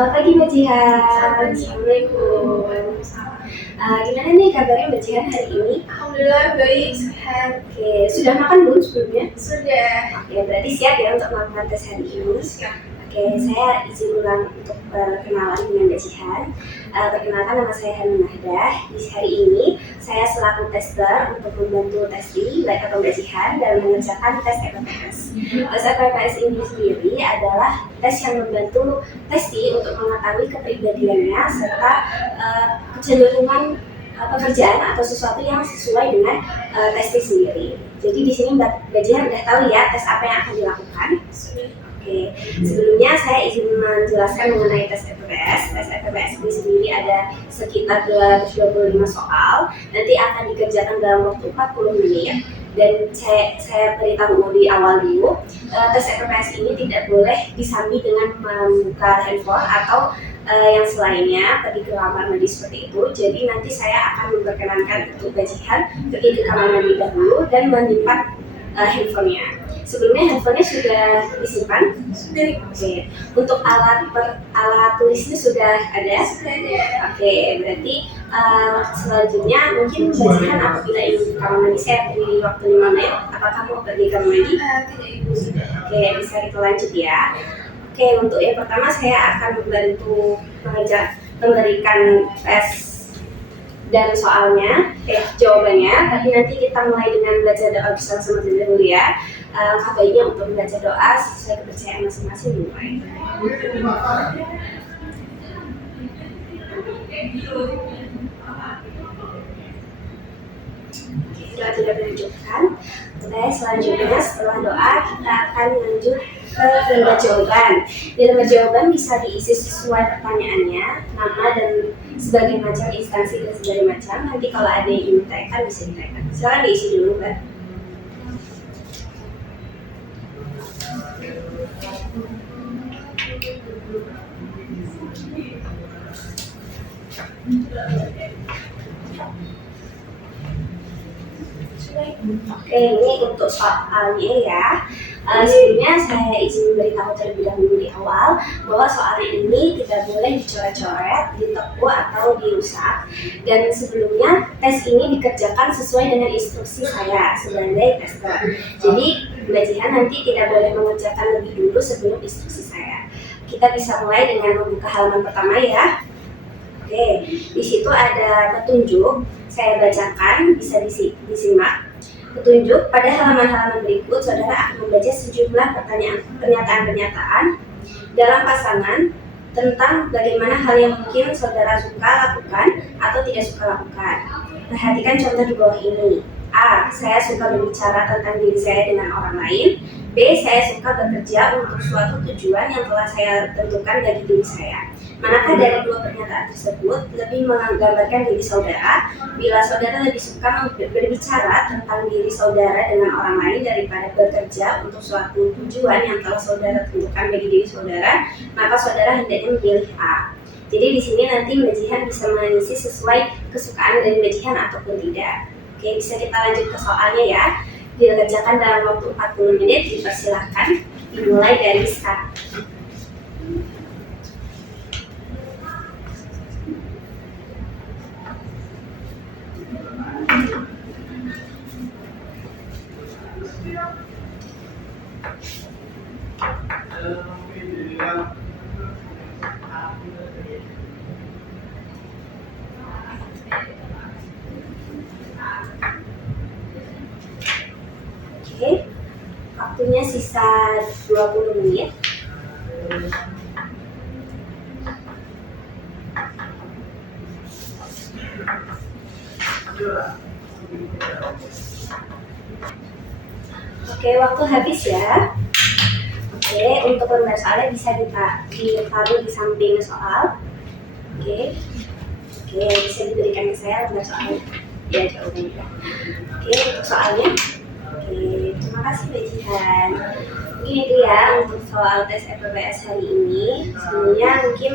Selamat pagi Mbak Jihan. Assalamualaikum. Gimana nih kabarnya Mbak Jihan hari ini? Alhamdulillah baik, sehat. Oke, sudah makan belum sebelumnya? Sudah. Oke, berarti siap ya untuk melakukan tes hari ini? Siap. Oke, saya izin ulang untuk kenalan dengan Mbak Jihan. Perkenalkan, nama saya Hanum Mahdah. Di hari ini saya selaku tester untuk membantu testi baik atau Mbak Jihan dalam mengerjakan tes EPPS. Tes EPPS ini sendiri adalah tes yang membantu testi untuk mengetahui kepribadiannya serta kecenderungan pekerjaan atau sesuatu yang sesuai dengan testi sendiri. Jadi di sini Mbak Jihan udah tahu ya tes apa yang akan dilakukan. Oke, sebelumnya saya izin menjelaskan mengenai tes EPPS. Tes EPPS ini sendiri ada sekitar 225 soal, nanti akan dikerjakan dalam waktu 40 menit. Dan saya beritahu di awal dulu, tes EPPS ini tidak boleh disambi dengan membuka handphone atau yang selainnya, pergi ke kamar mandi seperti itu. Jadi nanti saya akan memperkenankan untuk Mbak Jihan pergi ke kamar mandi dahulu dan menyimpan handphonenya. Sebelumnya handphonenya sudah disimpan? Sudah. Oke. Untuk alat tulisnya sudah ada? Sudah ada. Oke, berarti selanjutnya mungkin Mbak Jihan apabila ingin di kamar mandi saya beri waktu 5 menit. Apakah mau pergi ke kamar mandi? Tidak ibu. Oke, bisa kita lanjut ya. Oke, untuk yang pertama saya akan membantu memberikan tes dan soalnya, jawabannya. Tapi nanti kita mulai dengan baca doa bersama-sama terlebih dahulu ya. Langkah baiknya untuk membaca doa sesuai kepercayaan masing-masing dimulai. Doa tidak melanjutkan. Oke, selanjutnya setelah doa kita akan lanjut ke lembar jawaban. Di lembar jawaban bisa diisi sesuai pertanyaannya, nama dan sebagai macam instansi dan segala macam. Nanti kalau ada yang ingin ditanyakan bisa ditanyakan. Silakan diisi dulu, Mbak. Oke, ini untuk soalnya ya. Sebelumnya saya izin memberitahu terlebih dahulu di awal bahwa soalnya ini tidak boleh dicoret-coret, ditepu atau dirusak. Dan sebelumnya tes ini dikerjakan sesuai dengan instruksi saya sebagai tester. Jadi Mbak Jihan nanti tidak boleh mengerjakan lebih dulu sebelum instruksi saya. Kita bisa mulai dengan membuka halaman pertama ya. Oke, di situ ada petunjuk. Saya bacakan, bisa disimak. Petunjuk, pada halaman-halaman berikut, saudara akan membaca sejumlah pernyataan-pernyataan dalam pasangan tentang bagaimana hal yang mungkin saudara suka lakukan atau tidak suka lakukan. Perhatikan contoh di bawah ini. A. Saya suka berbicara tentang diri saya dengan orang lain. B. Saya suka bekerja untuk suatu tujuan yang telah saya tentukan bagi diri saya. Manakah dari dua pernyataan tersebut lebih menggambarkan diri saudara? Bila saudara lebih suka berbicara tentang diri saudara dengan orang lain daripada bekerja untuk suatu tujuan yang telah saudara tentukan bagi diri saudara, maka saudara hendaknya memilih A. Jadi di sini nanti Mbak Jihan bisa mengisi sesuai kesukaan dari Mbak Jihan ataupun tidak. Oke, bisa kita lanjut ke soalnya ya. Dikerjakan dalam waktu 40 menit, dipersilahkan dimulai dari sekarang. Oke, waktunya sisa 20 menit. Oke, waktu habis ya. Oke, untuk lembar soalnya bisa ditaruh di samping soal. Oke, bisa diberikan ke saya lembar soalnya. Ya, jawabannya. Oke, untuk soalnya. Oke, terima kasih Mbak Jihan. Mungkin itu ya untuk soal tes EPPS hari ini. Sebenarnya mungkin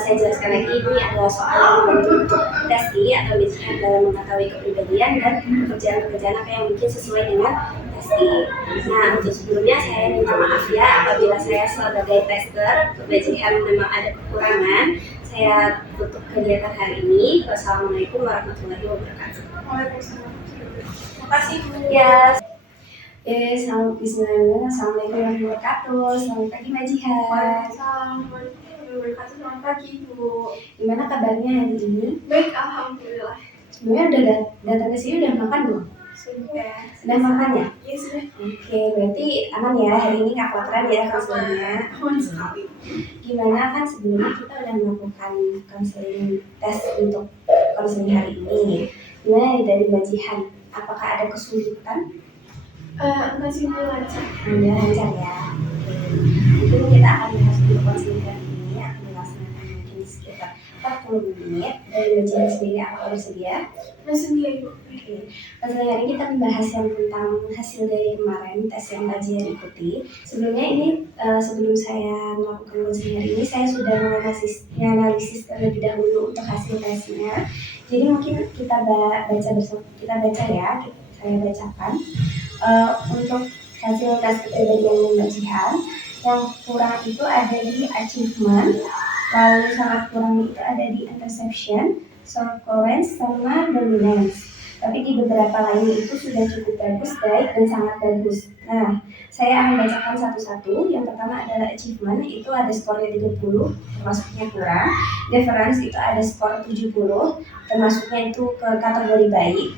saya jelaskan lagi, ini adalah soal yang membantu untuk testi atau Mbak Jihan dalam mengetahui kepribadian dan pekerjaan-pekerjaan apa yang mungkin sesuai dengan testing. Nah, untuk sebelumnya saya minta maaf ya apabila saya sebagai tester kebajikan memang ada kekurangan. Saya tutup kegiatan hari ini. Wassalamualaikum warahmatullahi wabarakatuh. Waalaikumsalam. Terima kasih Bu. Ya, bismillah. Assalamualaikum warahmatullahi wabarakatuh. Selamat pagi Mbak Jihan. Waalaikumsalam warahmatullahi wabarakatuh. Selamat pagi Bu. Gimana kabarnya hari ini? Baik, alhamdulillah. Sebelumnya udah datang ke sini udah makan belum? Sudah makan ya? Iya sudah. Oke, berarti aman ya hari ini nggak kelaparan ya konselingnya. Aman sekali. Gimana kan sebelumnya kita udah melakukan konseling tes untuk konseling hari ini. Gimana dari Mbak Jihan? Apakah ada kesulitan? Enggak sih Bu, lancar. Udah lancar ya. Oke. Mungkin kita akan bahas untuk konseling hari ini akan dilaksanakan mungkin sekitar 40 menit. Dari Mbak Jihan sendiri apakah bersedia? Bersedia Bu. Oke, konseling hari ini kita membahas yang tentang hasil dari kemarin tes yang Mbak Jihan ikuti. Sebelumnya ini sebelum saya melakukan konseling hari ini saya sudah menganalisis terlebih dahulu untuk hasil tesnya. Jadi mungkin kita baca ya, saya bacakan untuk hasil tes kepribadian Mbak Jihan. Yang kurang itu ada di achievement, lalu sangat kurang itu ada di interception, short coherence, sama dominance. Tapi di beberapa lain itu sudah cukup bagus, baik, dan sangat bagus. Nah, saya akan bacakan satu-satu. Yang pertama adalah achievement, itu ada skornya 30, termasuknya kurang. Deference itu ada skor 70, termasuknya itu ke kategori baik.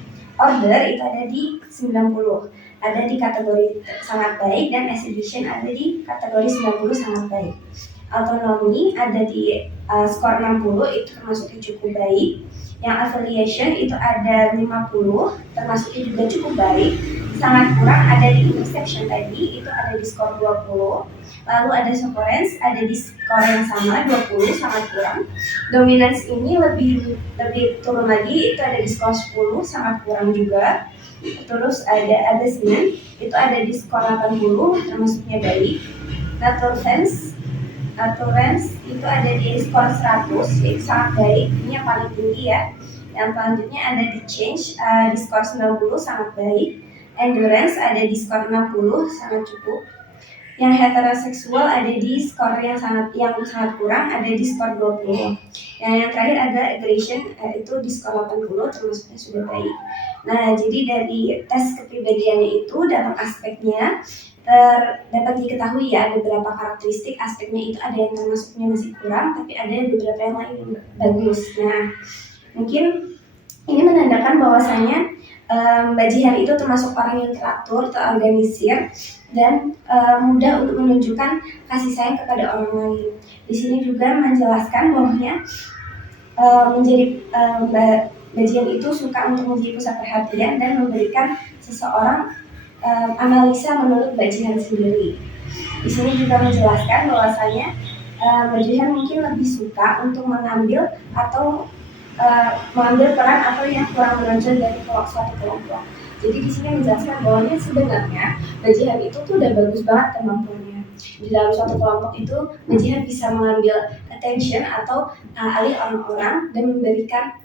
Order itu ada di 90, ada di kategori sangat baik, dan exhibition ada di kategori 90 sangat baik. Autonomy ada di skor 60, itu termasuknya cukup baik. Yang affiliation itu ada 50, termasuknya juga cukup baik. Sangat kurang ada di interception tadi, itu ada di skor 20. Lalu ada socorence, ada di skor yang sama 20, sangat kurang. Dominance ini lebih turun lagi, itu ada di skor 10, sangat kurang juga. Terus ada abasement, itu ada di skor 80, termasuknya baik. Naturance itu ada di skor 100, itu sangat baik, ini yang paling tinggi ya. Yang selanjutnya ada di change, di skor 90, sangat baik. Endurance ada di skor 60, sangat cukup. Yang heteroseksual ada di skor yang sangat kurang, ada di skor 20. Yang terakhir ada aggression, itu di skor 80, termasuknya sudah baik. Nah, jadi dari tes kepribadiannya itu dalam aspeknya dapat diketahui ya beberapa karakteristik aspeknya itu ada yang termasuknya masih kurang, tapi ada beberapa yang lain yang bagus. Nah, mungkin ini menandakan bahwasanya Mbak Jihan itu termasuk orang yang teratur, terorganisir, dan mudah untuk menunjukkan kasih sayang kepada orang lain. Di sini juga menjelaskan bahwanya Mbak Jihan itu suka untuk menjadi pusat perhatian dan memberikan seseorang analisa menurut Mbak Jihan sendiri. Di sini juga menjelaskan bahwasanya Mbak Jihan mungkin lebih suka untuk mengambil peran atau yang kurang menonjol dari suatu kelompok. Jadi di sini menjelaskan bahwa sebenarnya Mbak Jihan itu tuh udah bagus banget kemampuannya. Di dalam suatu kelompok itu Mbak Jihan bisa mengambil attention atau alih orang-orang dan memberikan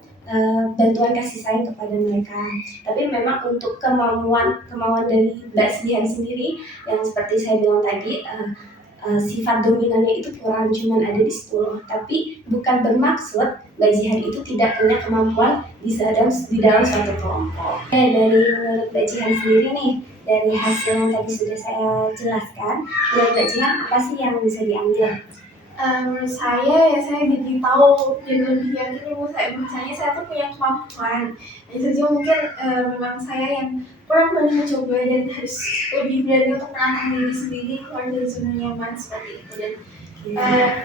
bantuan kasih sayang kepada mereka. Tapi memang untuk kemauan dari Mbak Jihan sendiri yang seperti saya bilang tadi, sifat dominannya itu kurang, cuma ada di 10. Tapi bukan bermaksud Mbak Jihan itu tidak punya kemampuan di dalam suatu kelompok. Dari menurut Mbak Jihan sendiri nih, dari hasil yang tadi sudah saya jelaskan, menurut Mbak Jihan apa sih yang bisa diambil? Menurut saya ya saya jadi tahu dan lebih yakin bahwasanya saya tuh punya kemampuan. Itu juga mungkin memang saya yang kurang berani mencoba dan harus lebih berani untuk menantang diri sendiri keluar dari zona nyaman seperti itu dan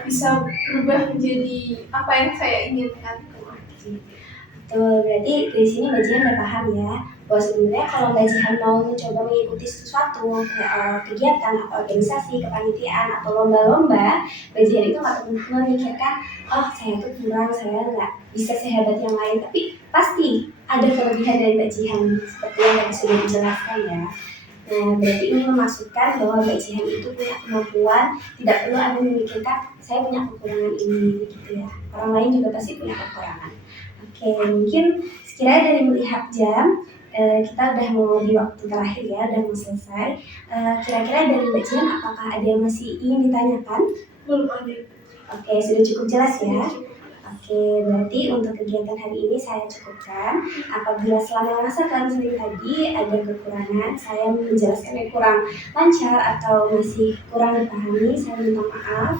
bisa berubah menjadi apa yang saya inginkan. Betul, berarti dari sini Mbak Jihan udah paham ya bahwa sebenarnya kalau Mbak Jihan mau mencoba mengikuti sesuatu kegiatan atau organisasi, kepanitiaan atau lomba-lomba, Mbak Jihan itu nggak perlu memikirkan saya tuh kurang, saya nggak bisa sehebat yang lain, tapi pasti ada kelebihan dari Mbak Jihan seperti yang tadi sudah dijelaskan ya. Nah, berarti ini memaksudkan bahwa Mbak Jihan itu punya kemampuan, tidak perlu Anda memikirkan saya punya kekurangan ini gitu ya. Orang lain juga pasti punya kekurangan. Oke, mungkin sekiranya dari melihat jam, kita udah mau di waktu terakhir ya, udah mau selesai. Kira-kira dari Mbak Jian apakah ada yang masih ingin ditanyakan? Belum ada. Oke, sudah cukup jelas ya. Oke, berarti untuk kegiatan hari ini saya cukupkan. Apabila selama masa counseling tadi ada kekurangan, saya menjelaskan yang kurang lancar atau masih kurang dipahami, saya minta maaf.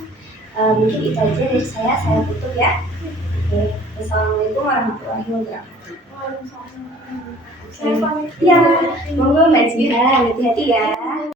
Mungkin itu aja dari saya tutup ya. Oke, wassalamualaikum warahmatullahi wabarakatuh. Waalaikumsalam. Saya pamit. Ya, monggo Mbak Jihan, hati-hati ya.